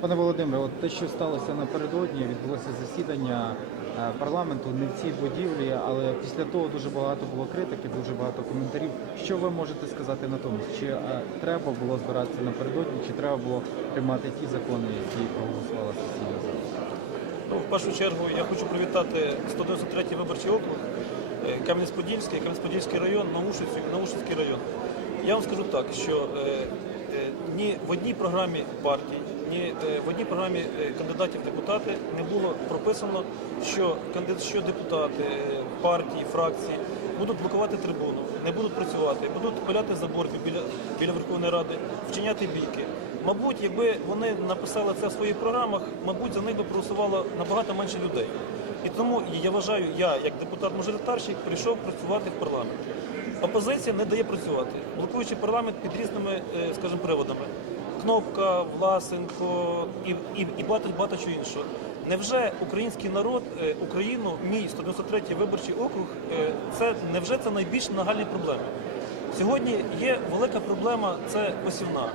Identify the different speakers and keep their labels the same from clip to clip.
Speaker 1: Пане Володимире, от те, що сталося напередодні, відбулося засідання е, парламенту не в цій будівлі, але після того дуже багато було критики, дуже багато коментарів. Що ви можете сказати на тому? Чи е, треба було збиратися напередодні, чи треба було приймати ті закони, які проголосувала сесійна зала?
Speaker 2: Ну, в першу чергу я хочу привітати 193-й виборчий округ, е, Кам'янець-Подільський, Кам'янець-Подільський район, Наушицький, район. Я вам скажу так, що ні в одній програмі партій, ні е, в одній програмі е, кандидатів депутати не було прописано, що що депутати е, партії, фракції будуть блокувати трибуну, не будуть працювати, будуть пиляти забор біля, біля Верховної Ради, вчиняти бійки. Мабуть, якби вони написали це в своїх програмах, мабуть, за них би проголосувало набагато менше людей. І тому я вважаю, я як депутат-мажоритарщик прийшов працювати в парламент. Опозиція не дає працювати, блокуючи парламент під різними, е, скажімо, приводами. Кнопка, Власенко і, і, і багато багато чого іншого. Невже український народ, е, Україну, мій 193-й виборчий округ, е, це невже це найбільш нагальні проблеми? Сьогодні є велика проблема це посівна.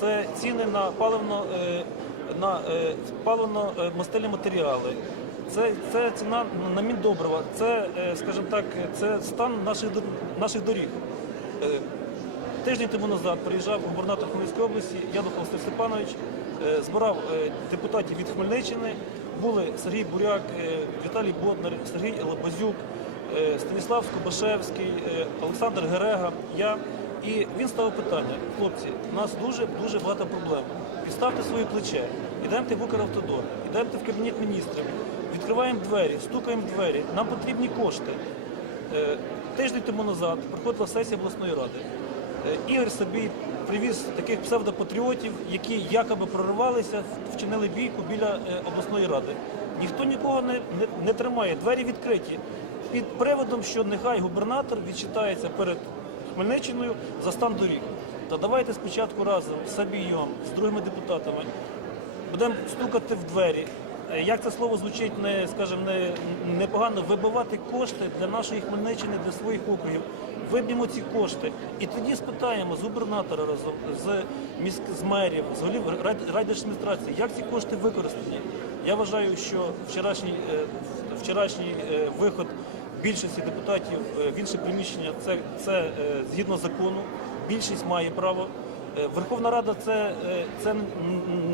Speaker 2: Це ціни на паливно на е, паливно-мастильні матеріали. Це, це ціна на міндобрива, це, е, скажімо так, це стан наших наших доріг. Е, Тиждень тому назад приїжджав губернатор Хмельницької області Янух Василь Степанович, е, збирав депутатів від Хмельниччини. Були Сергій Буряк, Віталій Боднар, Сергій Лабазюк, е, Станіслав Скобашевський, Олександр Герега, я. І він ставив питання: хлопці, у нас дуже дуже багато проблем. Підставте своє плече, ідемте в Укравтодор, ідемте в кабінет міністрів, відкриваємо двері, стукаємо двері. Нам потрібні кошти. Е, Тиждень тому назад проходила сесія обласної ради. Е, Ігор собі привіз таких псевдопатріотів, які якоби проривалися, вчинили бійку біля е, обласної ради. Ніхто нікого не, не, не тримає. Двері відкриті під приводом, що нехай губернатор відчитається перед Хмельниччиною за стан доріг. Та давайте спочатку разом з Сабійом, з другими депутатами будемо стукати в двері. Е, Як це слово звучить не, скажімо, не, непогано вибивати кошти для нашої Хмельниччини, для своїх округів. Виб'ємо ці кошти і тоді спитаємо з губернатора разом з міськ з мерів, з голів райдержадміністрації, як ці кошти використані. Я вважаю, що вчорашній, е, вчорашній е, виход більшості депутатів е, в інше приміщення це, це е, згідно закону. Більшість має право. Е, Верховна Рада це, це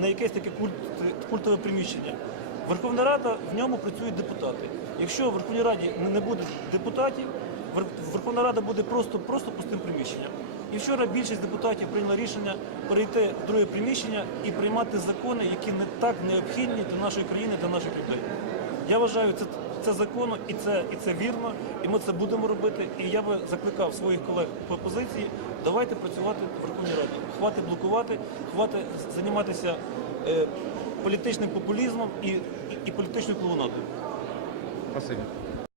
Speaker 2: не якесь таке культ, культове приміщення. Верховна Рада в ньому працюють депутати. Якщо в Верховній Раді не буде депутатів, Верховна Рада буде просто, просто пустим приміщенням. І вчора більшість депутатів прийняла рішення перейти в друге приміщення і приймати закони, які не так необхідні для нашої країни, для наших людей. Я вважаю, це, це законно і це, і це вірно, і ми це будемо робити. І я би закликав своїх колег по опозиції, давайте працювати в Верховній Раді. Хвати блокувати, хвати займатися е, політичним популізмом і, і, і політичною клоунадою.
Speaker 1: Спасибі.